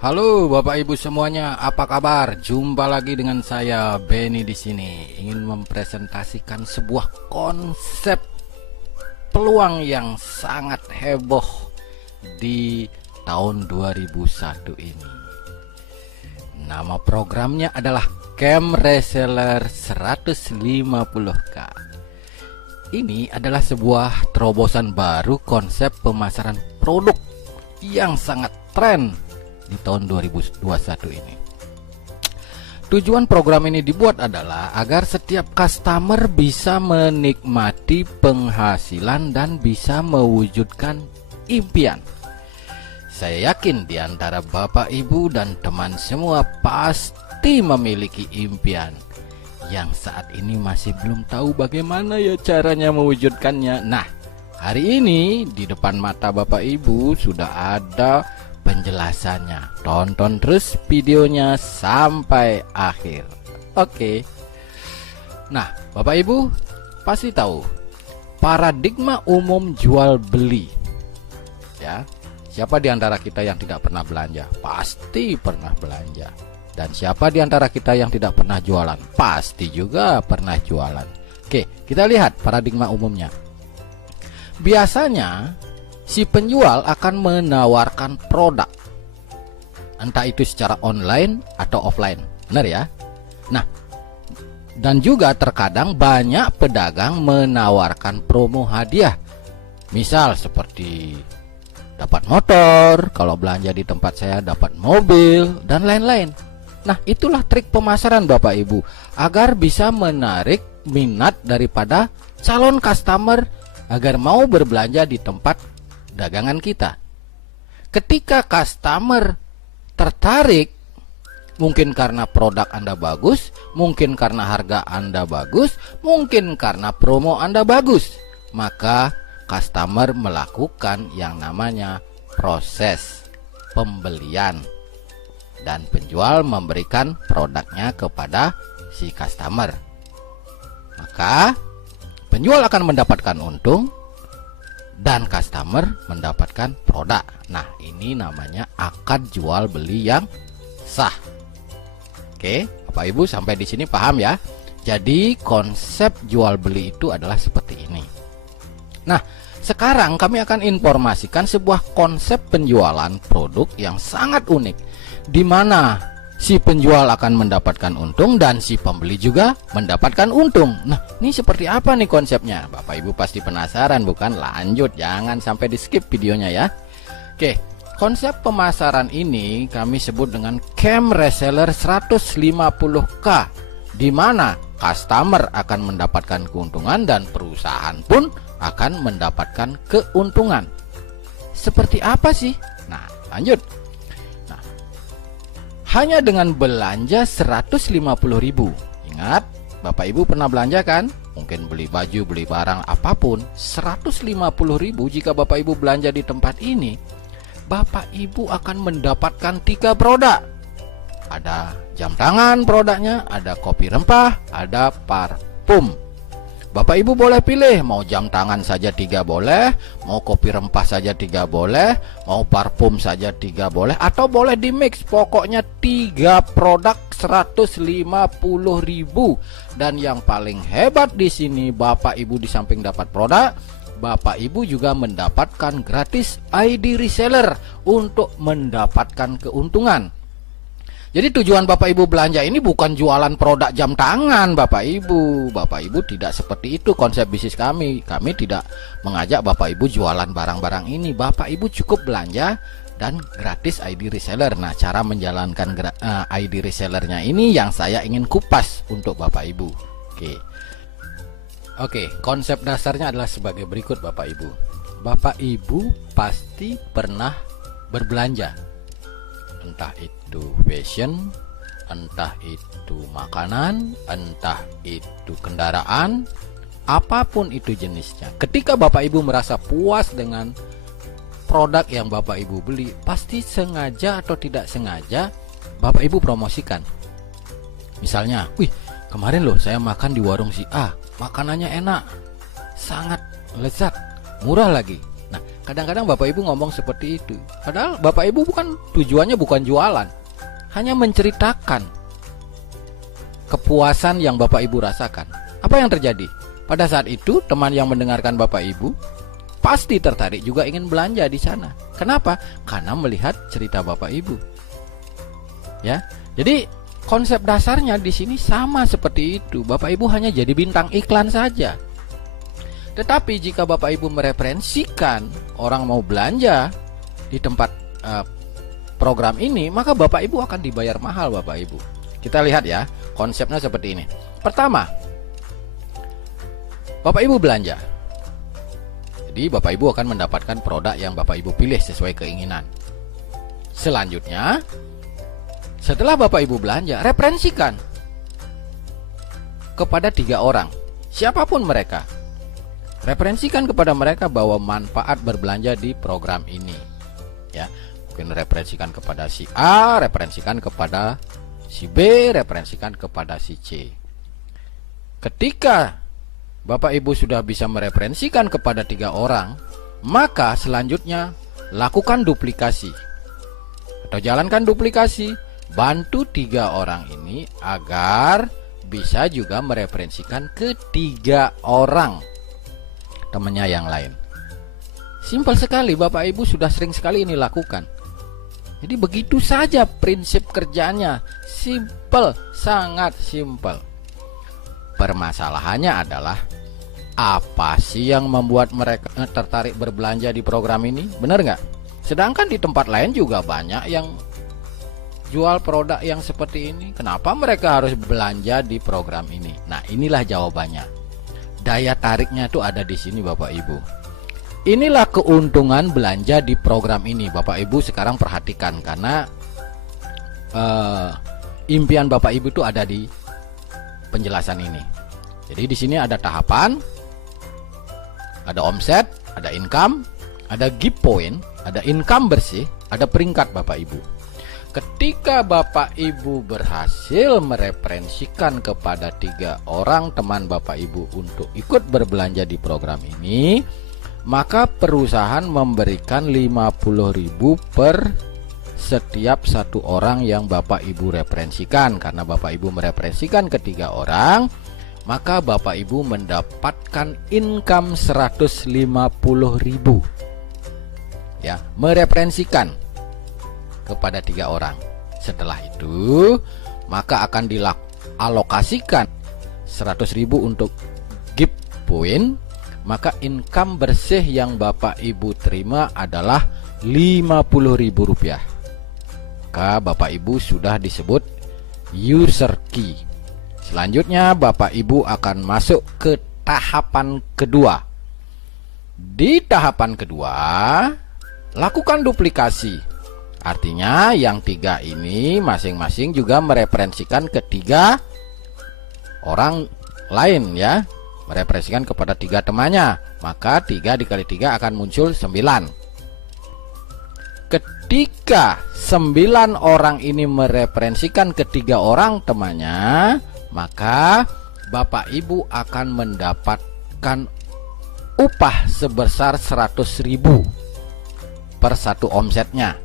Halo Bapak Ibu semuanya, apa kabar? Jumpa lagi dengan saya Benny di sini. Ingin mempresentasikan sebuah konsep peluang yang sangat heboh di tahun 2001 ini. Nama programnya adalah Camp Reseller 150K. Ini adalah sebuah terobosan baru konsep pemasaran produk yang sangat tren di tahun 2021 ini. Tujuan program ini dibuat adalah agar setiap customer bisa menikmati penghasilan dan bisa mewujudkan impian. Saya yakin di antara Bapak Ibu dan teman semua pasti memiliki impian yang saat ini masih belum tahu bagaimana ya caranya mewujudkannya. Nah, hari ini di depan mata Bapak Ibu sudah ada penjelasannya. Tonton terus videonya sampai akhir. Oke. Nah, Bapak Ibu pasti tahu paradigma umum jual beli. Ya. Siapa di antara kita yang tidak pernah belanja? Pasti pernah belanja. Dan siapa di antara kita yang tidak pernah jualan? Pasti juga pernah jualan. Oke, kita lihat paradigma umumnya. Biasanya si penjual akan menawarkan produk, entah itu secara online atau offline. Benar ya? Nah, dan juga terkadang banyak pedagang menawarkan promo hadiah. Misal seperti dapat motor, kalau belanja di tempat saya dapat mobil, dan lain-lain. Nah, itulah trik pemasaran Bapak Ibu, agar bisa menarik minat daripada calon customer agar mau berbelanja di tempat dagangan kita. Ketika customer tertarik, mungkin karena produk Anda bagus, mungkin karena harga Anda bagus, mungkin karena promo Anda bagus, maka customer melakukan yang namanya proses pembelian dan penjual memberikan produknya kepada si customer. Maka penjual akan mendapatkan untung dan customer mendapatkan produk. Nah, ini namanya akad jual beli yang sah. Oke, Bapak Ibu sampai di sini paham ya? Jadi konsep jual beli itu adalah seperti ini. Nah, sekarang kami akan informasikan sebuah konsep penjualan produk yang sangat unik, di mana si penjual akan mendapatkan untung dan si pembeli juga mendapatkan untung. Nah, ini seperti apa nih konsepnya? Bapak Ibu pasti penasaran bukan? Lanjut, jangan sampai di skip videonya ya. Oke, konsep pemasaran ini kami sebut dengan Camp Reseller 150K, di mana customer akan mendapatkan keuntungan dan perusahaan pun akan mendapatkan keuntungan. Seperti apa sih? Nah, lanjut. Hanya dengan belanja 150.000. Ingat, Bapak Ibu pernah belanja kan? Mungkin beli baju, beli barang apapun. 150.000 jika Bapak Ibu belanja di tempat ini, Bapak Ibu akan mendapatkan 3 produk. Ada jam tangan produknya, ada kopi rempah, ada parfum. Bapak Ibu boleh pilih, mau jam tangan saja 3 boleh, mau kopi rempah saja 3 boleh, mau parfum saja 3 boleh, atau boleh di mix. Pokoknya 3 produk 150.000. Dan yang paling hebat di sini, Bapak Ibu di samping dapat produk, Bapak Ibu juga mendapatkan gratis ID reseller untuk mendapatkan keuntungan. Jadi tujuan Bapak Ibu belanja ini bukan jualan produk jam tangan Bapak Ibu. Bapak Ibu tidak seperti itu konsep bisnis kami. Kami tidak mengajak Bapak Ibu jualan barang-barang ini. Bapak Ibu cukup belanja dan gratis ID reseller. Nah, cara menjalankan ID resellernya ini yang saya ingin kupas untuk Bapak Ibu. Oke, konsep dasarnya adalah sebagai berikut Bapak Ibu. Bapak Ibu pasti pernah berbelanja. Entah itu fashion, entah itu makanan, entah itu kendaraan, apapun itu jenisnya. Ketika Bapak Ibu merasa puas dengan produk yang Bapak Ibu beli, pasti sengaja atau tidak sengaja Bapak Ibu promosikan. Misalnya, wih, kemarin loh saya makan di warung si A, makanannya enak, sangat lezat, murah lagi. Nah, Kadang-kadang Bapak Ibu ngomong seperti itu. Padahal Bapak Ibu tujuannya bukan jualan. Hanya menceritakan kepuasan yang Bapak Ibu rasakan. Apa yang terjadi? Pada saat itu teman yang mendengarkan Bapak Ibu pasti tertarik juga ingin belanja di sana. Kenapa? Karena melihat cerita Bapak Ibu. Ya. Jadi konsep dasarnya di sini sama seperti itu. Bapak Ibu hanya jadi bintang iklan saja. Tetapi jika Bapak Ibu mereferensikan orang mau belanja di tempat program ini, maka Bapak Ibu akan dibayar mahal Bapak Ibu. Kita lihat ya, konsepnya seperti ini. Pertama, Bapak Ibu belanja. Jadi Bapak Ibu akan mendapatkan produk yang Bapak Ibu pilih sesuai keinginan. Selanjutnya, setelah Bapak Ibu belanja, referensikan kepada 3 orang, siapapun mereka. Referensikan kepada mereka bahwa manfaat berbelanja di program ini. Ya, mungkin referensikan kepada si A, referensikan kepada si B, referensikan kepada si C. Ketika Bapak Ibu sudah bisa mereferensikan kepada 3 orang, maka selanjutnya lakukan duplikasi atau jalankan duplikasi. Bantu 3 orang ini agar bisa juga mereferensikan ke 3 orang temannya yang lain. Simpel sekali, Bapak Ibu sudah sering sekali ini lakukan. Jadi begitu saja prinsip kerjanya. Simpel, sangat simpel. Permasalahannya adalah apa sih yang membuat mereka tertarik berbelanja di program ini? Benar nggak? Sedangkan di tempat lain juga banyak yang jual produk yang seperti ini. Kenapa mereka harus belanja di program ini? Nah, inilah jawabannya. Daya tariknya itu ada di sini Bapak Ibu. Inilah keuntungan belanja di program ini. Bapak Ibu sekarang perhatikan, karena impian Bapak Ibu itu ada di penjelasan ini. Jadi di sini ada tahapan, ada omset, ada income, ada gift point, ada income bersih, ada peringkat Bapak Ibu. Ketika Bapak Ibu berhasil mereferensikan kepada 3 orang teman Bapak Ibu untuk ikut berbelanja di program ini, maka perusahaan memberikan 50.000 per setiap 1 orang yang Bapak Ibu referensikan. Karena Bapak Ibu mereferensikan ke 3 orang, maka Bapak Ibu mendapatkan income 150.000. Ya, mereferensikan kepada 3 orang. Setelah itu, maka akan dialokasikan 100.000 untuk gift point. Maka income bersih yang Bapak Ibu terima adalah Rp50.000. Maka Bapak Ibu sudah disebut user key. Selanjutnya Bapak Ibu akan masuk ke tahapan kedua. Di tahapan kedua, lakukan duplikasi. Artinya yang 3 ini masing-masing juga mereferensikan ke 3 orang lain ya. Mereferensikan kepada 3 temannya. Maka 3 dikali 3 akan muncul 9. Ketika 9 orang ini mereferensikan ke 3 orang temannya, maka Bapak Ibu akan mendapatkan upah sebesar 100.000 per 1 omsetnya.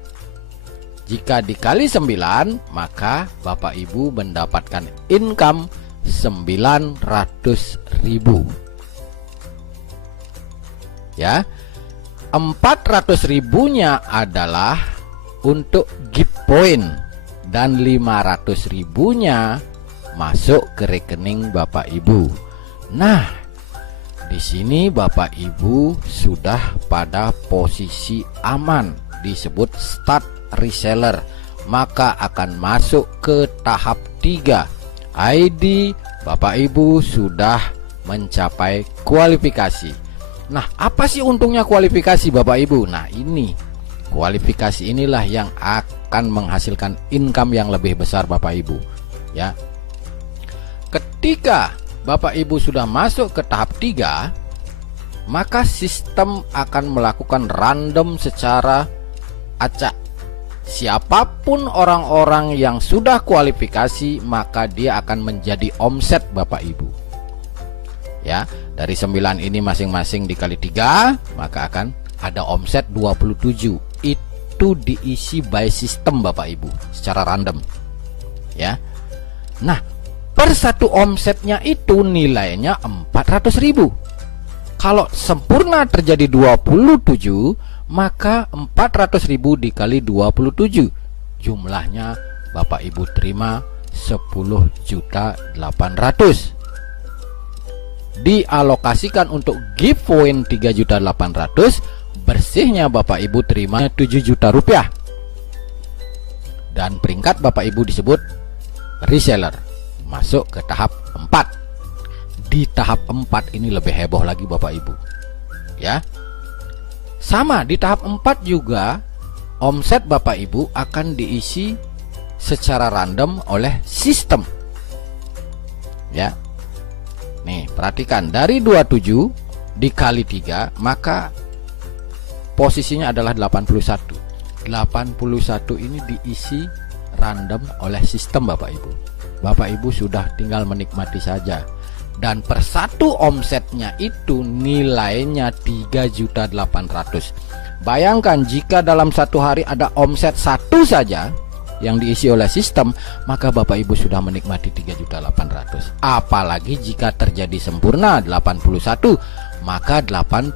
Jika dikali 9, maka Bapak Ibu mendapatkan income 900.000. Ya, 400.000-nya adalah untuk gift point dan 500.000-nya masuk ke rekening Bapak Ibu. Nah, di sini Bapak Ibu sudah pada posisi aman, disebut start reseller, maka akan masuk ke tahap 3. ID Bapak Ibu sudah mencapai kualifikasi. Nah, apa sih untungnya kualifikasi Bapak Ibu? Nah, ini kualifikasi inilah yang akan menghasilkan income yang lebih besar Bapak Ibu. Ya. Ketika Bapak Ibu sudah masuk ke tahap 3, maka sistem akan melakukan random secara acak. Siapapun orang-orang yang sudah kualifikasi, maka dia akan menjadi omset Bapak Ibu. Ya, dari 9 ini masing-masing dikali 3, maka akan ada omset 27. Itu diisi by system Bapak Ibu secara random. Ya. Nah, per satu omsetnya itu nilainya 400.000. Kalau sempurna terjadi 27, maka 400.000 dikali 27. Jumlahnya Bapak Ibu terima 10.800.000. Dialokasikan untuk giveaway 3.800.000, bersihnya Bapak Ibu terima 7 juta rupiah. Dan peringkat Bapak Ibu disebut reseller, masuk ke tahap 4. Di tahap 4 ini lebih heboh lagi Bapak Ibu. Ya. Sama di tahap 4 juga omset Bapak Ibu akan diisi secara random oleh sistem. Ya. Nih, perhatikan dari 27 dikali 3, maka posisinya adalah 81. 81 ini diisi random oleh sistem Bapak Ibu. Bapak Ibu sudah tinggal menikmati saja. Dan per satu omsetnya itu nilainya 3.800.000. Bayangkan jika dalam satu hari ada omset satu saja yang diisi oleh sistem, maka Bapak Ibu sudah menikmati 3.800.000. Apalagi jika terjadi sempurna 81, maka 81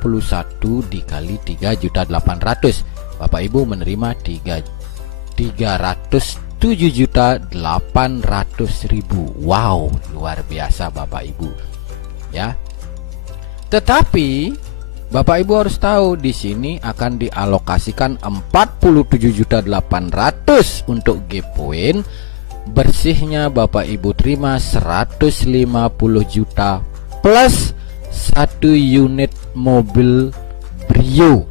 dikali 3.800.000. Bapak Ibu menerima 307.800.000. Wow, luar biasa Bapak Ibu. Ya. Tetapi Bapak Ibu harus tahu di sini akan dialokasikan 47.800.000 untuk giveaway. Bersihnya Bapak Ibu terima 150 juta plus 1 unit mobil Brio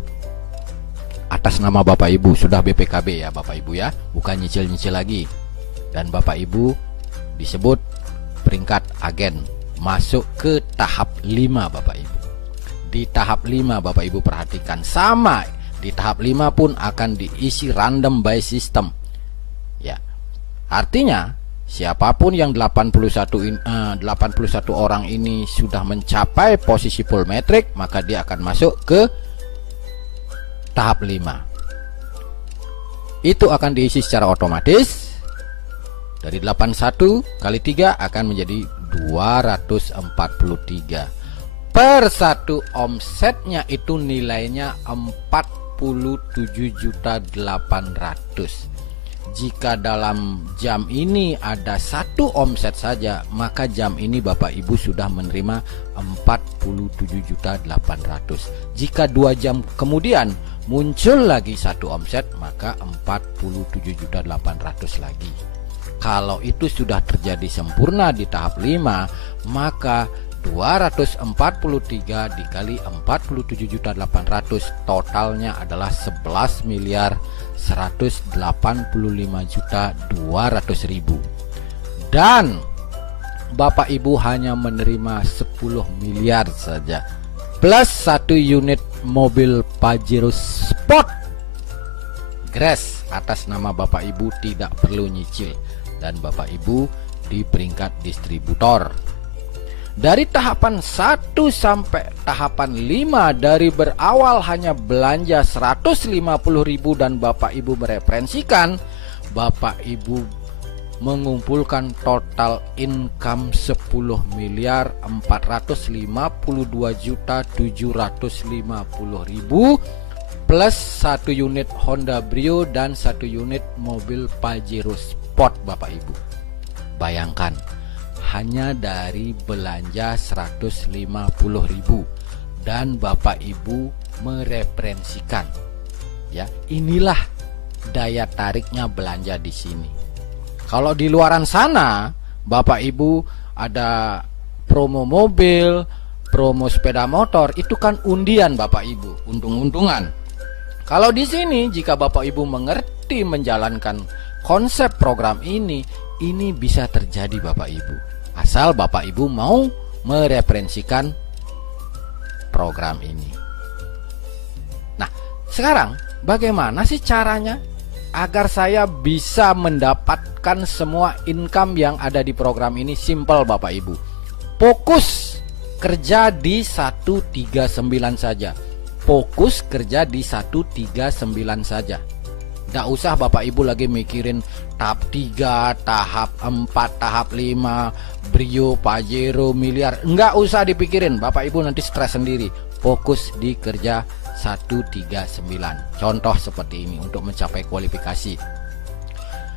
atas nama Bapak Ibu. Sudah BPKB ya Bapak Ibu ya, bukan nyicil-nyicil lagi. Dan Bapak Ibu disebut peringkat agen, masuk ke tahap 5 Bapak Ibu. Di tahap 5 Bapak Ibu perhatikan, sama di tahap 5 pun akan diisi random by system. Ya. Artinya siapapun yang 81 orang ini sudah mencapai posisi full metric, maka dia akan masuk ke tahap 5. Itu akan diisi secara otomatis. Dari 81 kali 3 akan menjadi 243. Per satu omsetnya itu nilainya 47.800.000. Jika dalam jam ini ada satu omset saja, maka jam ini Bapak Ibu sudah menerima 47.800.000. Jika 2 jam kemudian muncul lagi satu omset, maka 47.800.000 lagi. Kalau itu sudah terjadi sempurna di tahap 5, maka 243 dikali 47.800.000 totalnya adalah 11.185.200.000. Dan Bapak Ibu hanya menerima 10 miliar saja plus 1 unit mobil Pajero Sport Grass atas nama Bapak Ibu, tidak perlu nyicil. Dan Bapak Ibu di peringkat distributor. Dari tahapan 1 sampai tahapan 5, dari berawal hanya belanja 150.000 dan Bapak Ibu mereferensikan, Bapak Ibu mengumpulkan total income 10.452.750.000 plus 1 unit Honda Brio dan 1 unit mobil Pajero Sport Bapak Ibu. Bayangkan, hanya dari belanja 150.000 dan Bapak Ibu mereferensikan. Ya, inilah daya tariknya belanja di sini. Kalau di luaran sana, Bapak Ibu ada promo mobil, promo sepeda motor, itu kan undian Bapak Ibu, untung-untungan. Kalau di sini jika Bapak Ibu mengerti menjalankan konsep program ini bisa terjadi Bapak Ibu. Asal Bapak Ibu mau mereferensikan program ini. Nah, sekarang bagaimana sih caranya agar saya bisa mendapatkan semua income yang ada di program ini? Simple Bapak Ibu. Fokus kerja di 139 saja. fokus kerja di 139 saja. Nggak usah Bapak Ibu lagi mikirin tahap 3, tahap 4, tahap 5, Brio, Pajero, miliar. Nggak usah dipikirin, Bapak Ibu nanti stres sendiri. Fokus di kerja 139. Contoh seperti ini untuk mencapai kualifikasi.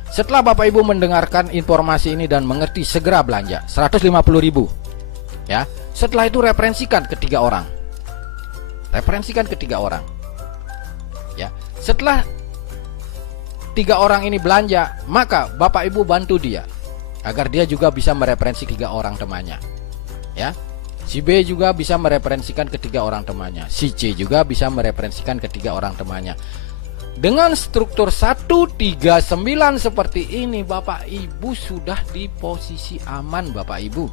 Setelah Bapak Ibu mendengarkan informasi ini dan mengerti, segera belanja 150.000. Ya. Setelah itu referensikan ke 3 orang. Referensikan ke 3 orang. Ya. Setelah 3 orang ini belanja, maka Bapak Ibu bantu dia agar dia juga bisa mereferensi 3 orang temannya. Ya. Si B juga bisa mereferensikan ke 3 orang temannya. Si C juga bisa mereferensikan ke 3 orang temannya. Dengan struktur 139 seperti ini, Bapak Ibu sudah di posisi aman, Bapak Ibu.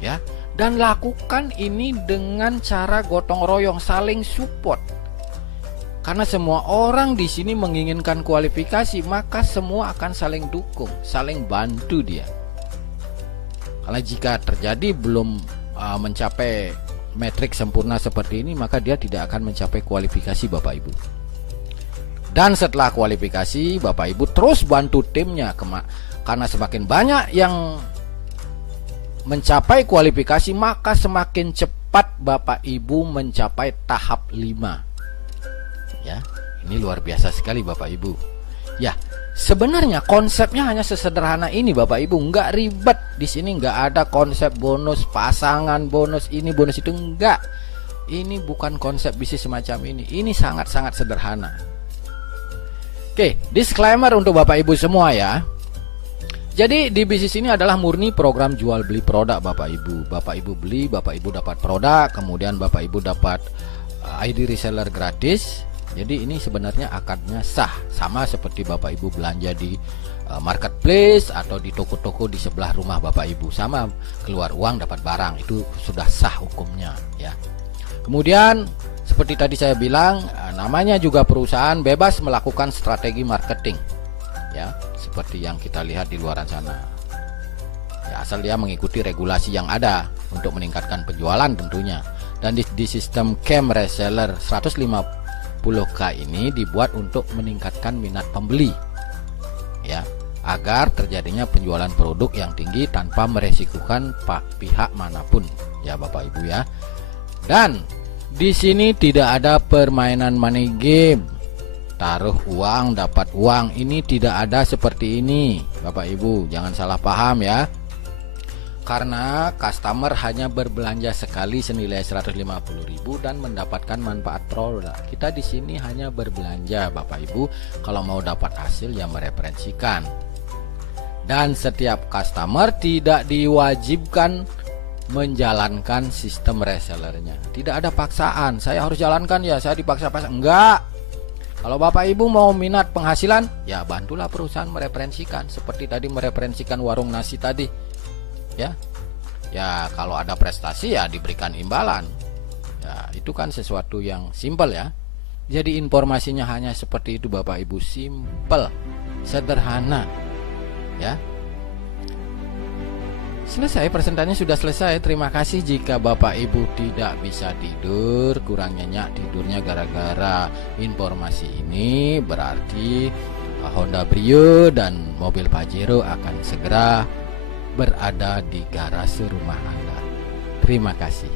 Ya. Dan lakukan ini dengan cara gotong royong, saling support. Karena semua orang di sini menginginkan kualifikasi, maka semua akan saling dukung, saling bantu dia. Karena jika terjadi belum mencapai metrik sempurna seperti ini, maka dia tidak akan mencapai kualifikasi Bapak Ibu. Dan setelah kualifikasi, Bapak Ibu terus bantu timnya, karena semakin banyak yang mencapai kualifikasi, maka semakin cepat Bapak Ibu mencapai tahap 5. Ya, ini luar biasa sekali Bapak Ibu. Ya, sebenarnya konsepnya hanya sesederhana ini Bapak Ibu, nggak ribet. Di sini nggak ada konsep bonus pasangan, bonus ini, bonus itu, enggak. Ini bukan konsep bisnis semacam ini. Ini sangat-sangat sederhana. Oke, disclaimer untuk Bapak Ibu semua ya. Jadi di bisnis ini adalah murni program jual beli produk Bapak Ibu. Bapak Ibu beli, Bapak Ibu dapat produk, kemudian Bapak Ibu dapat ID reseller gratis. Jadi ini sebenarnya akadnya sah, sama seperti Bapak Ibu belanja di marketplace atau di toko-toko di sebelah rumah Bapak Ibu, sama keluar uang dapat barang, itu sudah sah hukumnya ya. Kemudian seperti tadi saya bilang, namanya juga perusahaan bebas melakukan strategi marketing ya, seperti yang kita lihat di luar sana ya, asal dia mengikuti regulasi yang ada untuk meningkatkan penjualan tentunya. Dan di sistem camp reseller 150K ini dibuat untuk meningkatkan minat pembeli ya, agar terjadinya penjualan produk yang tinggi tanpa meresikukan pihak manapun ya Bapak Ibu ya. Dan di sini tidak ada permainan money game, taruh uang dapat uang, ini tidak ada seperti ini Bapak Ibu, jangan salah paham ya. Karena customer hanya berbelanja sekali senilai 150.000 dan mendapatkan manfaat produk. Kita di sini hanya berbelanja Bapak Ibu, kalau mau dapat hasil ya mereferensikan. Dan setiap customer tidak diwajibkan menjalankan sistem resellernya. Tidak ada paksaan, saya harus jalankan ya, saya dipaksa-paksa. Enggak. Kalau Bapak Ibu mau minat penghasilan, ya bantulah perusahaan mereferensikan. Seperti tadi mereferensikan warung nasi tadi. Ya kalau ada prestasi ya diberikan imbalan ya, itu kan sesuatu yang simpel ya. Jadi informasinya hanya seperti itu Bapak Ibu, simpel, sederhana ya. Selesai, presentasinya sudah selesai. Terima kasih. Jika Bapak Ibu tidak bisa tidur, kurang nyenyak tidurnya gara-gara informasi ini, berarti Honda Brio dan mobil Pajero akan segera berada di garasi rumah Anda. Terima kasih.